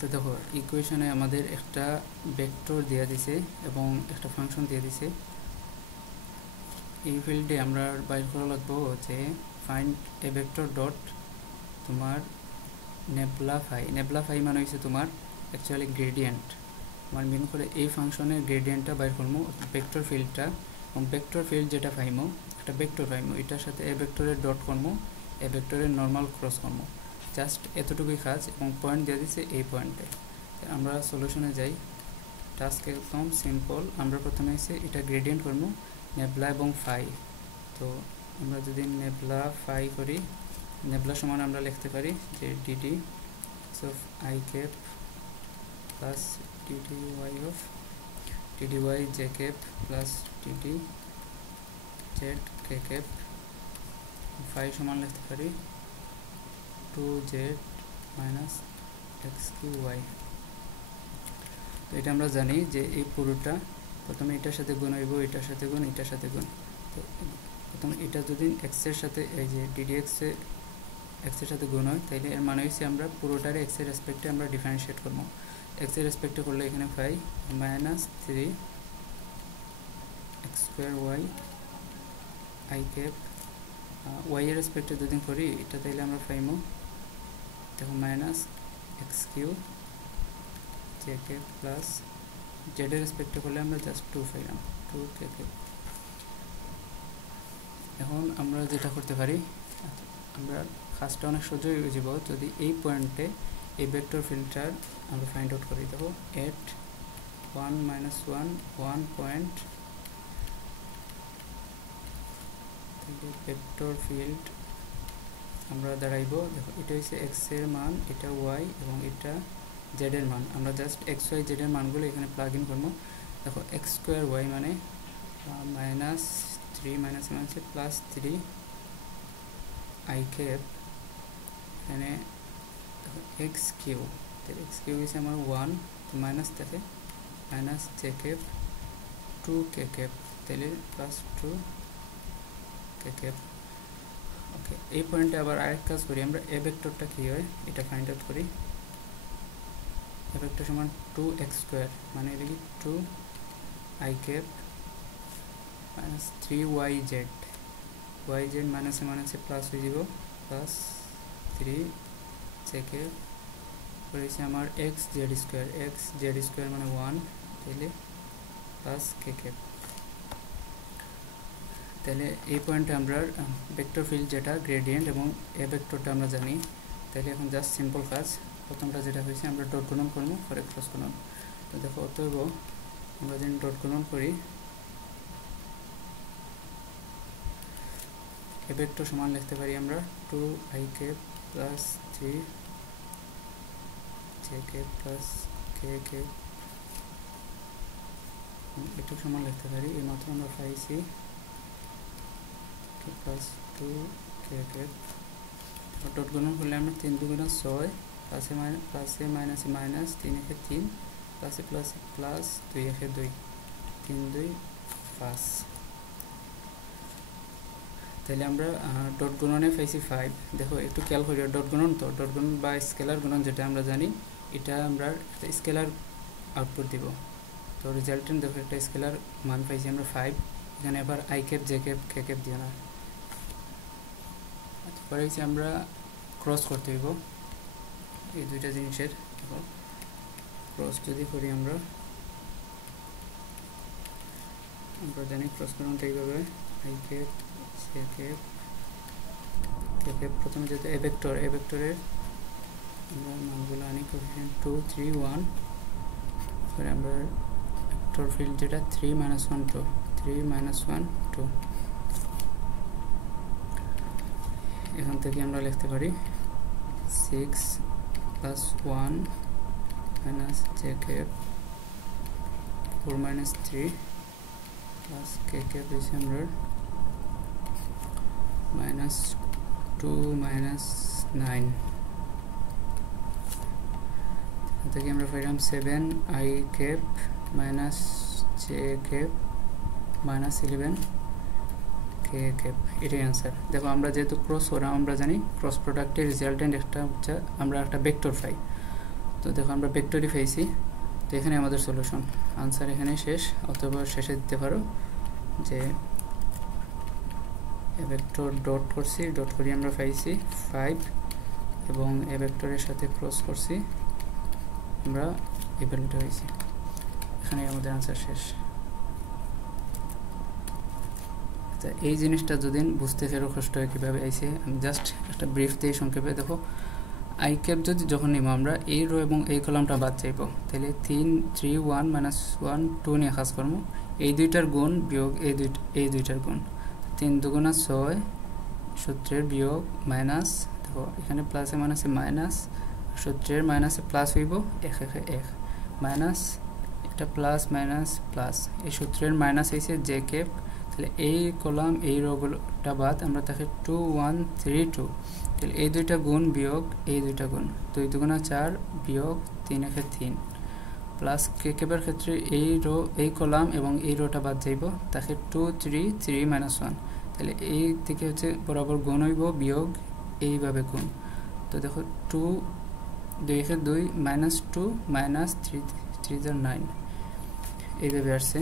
তো দেখো ইকুয়েশনে আমাদের একটা ভেক্টর দেওয়া দিছে এবং একটা ফাংশন দিয়ে দিছে। এই ফিল্ডে আমরা বাইর করা লাগবো যে ফাইন্ড এ ভেক্টর ডট তোমার নেবলা ফাই মানে হচ্ছে তোমার অ্যাকচুয়ালি গ্রেডিয়েন্ট। আমার মেন করে এই ফাংশনের গ্রেডিয়েন্টটা বাইর করবো ভেক্টর ফিল্ডটা, এবং ভেক্টর ফিল্ড যেটা পাইমো একটা ভেক্টর পাইমো, এটার সাথে এ ভেক্টরের ডট করবো, এ ভেক্টরের নর্মাল ক্রস করবো, জাস্ট এতটুকুই কাজ। এবং পয়েন্ট দিয়ে দিচ্ছে এই পয়েন্টে। আমরা সলিউশনে যাই। টাস্ক একদম সিম্পল। আমরা প্রথমে এসে এটা গ্রেডিয়েন্ট করবো নেবলা এবং ফাই। তো আমরা যদি নেবলা ফাই করি, নেবলা সমান আমরা লিখতে পারি যে DD of I cap plus DD Y J cap plus DD Z K cap. Phi সমান লিখতে পারি 2z minus x Q Y. তো এটা আমরা জানি যে এই পুরোটা প্রথমে এটার সাথে গুণ হইব, এটার সাথে গুণ, এটার সাথে গুণ। তো প্রথমে এটা যদি এক্সের সাথে এই যে ডিডি এক্সের সাথে গুণ হয়, তাইলে এর মানে হচ্ছে আমরা পুরোটারে এক্সের রেসপেক্টে আমরা ডিফারেন্সিয়েট করবো। এক্সের রেসপেক্টে করলে এখানে পাই minus 3 x square y i cap. Y এর রেসপেক্টে যদি করি এটা, তাইলে আমরা পাইমো দেখো minus x q j cap plus জেডের রেসপেক্টে করলে আমরা জাস্ট 2 পাইলাম 2 কে ক্যাপ। এখন আমরা যেটা করতে পারি, আমরা কাজটা অনেক সহজ হয়ে যাব যদি এই পয়েন্টে এই ভেক্টর ফিল্ডটার আমরা ফাইন্ড আউট করি। দেখো এট 1 মাইনাস 1 পয়েন্ট ভেক্টর ফিল্ড আমরা দাঁড়াইব। দেখো এটা হচ্ছে এক্স এর মান, এটা ওয়াই এবং এটা জেড এর মান। আমরা জাস্ট এক্স ওয়াই জেড এর মানগুলো এখানে প্লাগ ইন করবো। দেখো এক্স স্কোয়ার ওয়াই মানে minus 3 minus minus plus 3 I cap. এখানে দেখো এক্স কিউ, এক্স কিউ হচ্ছে আমার 1, তো মাইনাস থাকে মাইনাস জে ক্যাপ 2 কে ক্যাপ, তাহলে প্লাস 2 কে ক্যাপ। ওকে, এই পয়েন্টে আবার আরেক কাজ করি, আমরা এ ভেক্টরটা কী হয় এটা ফাইন্ড আউট করি। এ ভেক্টর সমান 2x স্কোয়ার মানে এটা কি 2 I cap minus 3 Y Z মাইনাসে মাইনাসে প্লাস হয়ে যাব প্লাস 3 জে ক্যাপ করেছে আমার এক্স জেড স্কোয়ার মানে 1, তাহলে প্লাস কে ক্যাপ। তাহলে এই পয়েন্টে আমরা ভেক্টর ফিল্ড যেটা গ্রেডিয়েন্ট এবং এ ভেক্টরটা আমরা জানি। তাহলে এখন জাস্ট সিম্পল কাজ, প্রথমটা যেটা হয়েছে আমরা ডট গুণন করবো, পরে ক্রস গুণন। তো দেখো অতএব আমরা যদি ডট গুণন করি, এ ভেক্টর সমান লিখতে পারি আমরা 2 I cap plus 3 J cap plus k cap. এটা সমান লিখতে পারি এইমাত্র আমরা পাইছি প্লাস 2 কে ক্যাপ। ডট গুণন করলে আমরা 3 2 6 প্লাসে মাইনাসে মাইনাস 3 একে 3 প্লাসে প্লাসে প্লাস 2 একে 2 3 2 5। তাহলে আমরা ডট গুণনে পাইছি 5। দেখো একটু খেয়াল করি, ডট গুণন তো ডট গুণন বা স্কেলার গুণন যেটা আমরা জানি, এটা আমরা একটা স্কেলার আউটপুট দিব। তো রেজাল্টেন্ট দেখো একটা স্কেলার মান পাইছি আমরা 5। এখানে আবার I cap J cap K cap দিয়ে না। পরে হচ্ছে আমরা ক্রস করতে হইব এই দুইটা জিনিসের। দেখো ক্রস যদি করি আমরা জানি ক্রস করুন তো এইভাবে I cap J cap K cap. প্রথমে যেহেতু এ ভেক্টরের আমরা মানগুলো আনি কোএফিসিয়েন্ট 2 3 1, পরে আমরা ভেক্টর ফিল্ড যেটা 3 1 2 3 1 2। এখান থেকে আমরা লিখতে পারি 6 plus 1 minus j cap 4 minus 3 plus k cap হয়েছে আমরা মাইনাস 2 মাইনাস 9। এখান থেকে আমরা পাইলাম 7 I cap minus j cap minus 11 K cap. এটাই অ্যান্সার। দেখো আমরা যেহেতু ক্রস করা আমরা জানি ক্রস প্রোডাক্টের রেজাল্টেন্ট একটা হচ্ছে আমরা একটা ভেক্টর পাই। তো দেখো আমরা ভেক্টরই পাইছি। তো এখানে আমাদের সলিউশন, আনসার এখানে শেষ। অথবা শেষে দিতে পারো যে এ ভেক্টর ডট করছি, ডট করি আমরা পাইছি 5 এবং এ ভেক্টরের সাথে ক্রস করছি আমরা এই ভ্যালুটা পাইছি। এখানে আমাদের আনসার শেষ। আচ্ছা, এই জিনিসটা যদি বুঝতে ফেরো কষ্ট হয় কীভাবে আইছে, আমি জাস্ট একটা ব্রিফ দিয়ে সংক্ষেপে দেখো। আই ক্যাপ যদি যখন নিব আমরা এই রো এবং এই কলামটা বাদ চাইব, তাহলে 3 3 1 -1 2 নিয়ে কাজ করবো। এই দুইটার গুণ বিয়োগ এই দুইটার গুণ, 3 দুগুণা 6 সূত্রের বিয়োগ মাইনাস, দেখো এখানে প্লাসে মাইনাসে মাইনাস, সূত্রের মাইনাসে প্লাস হইব 1 1 1 মাইনাস, এটা প্লাস মাইনাস প্লাস, এই সূত্রের মাইনাস হয়েছে জে ক্যাপ। তাহলে এই কলাম এই রোগুলোটা বাদ আমরা তাকে 2 1 3 2, তাহলে এই দুইটা গুণ বিয়োগ এই দুইটা গুণ, 2 দুগুণা 4 বিয়োগ 3 1 3 প্লাস কে ক্যাপের ক্ষেত্রে এই রো এই কলাম এবং এই রোটা বাদ যাইব, তাকে 2 3 3 -1, তাহলে এই দিকে হচ্ছে বরাবর গুণ হইব বিয়োগ এইভাবে গুণ। তো দেখো 2 2 -2 -2 -3 3 9 এইভাবে আসছে।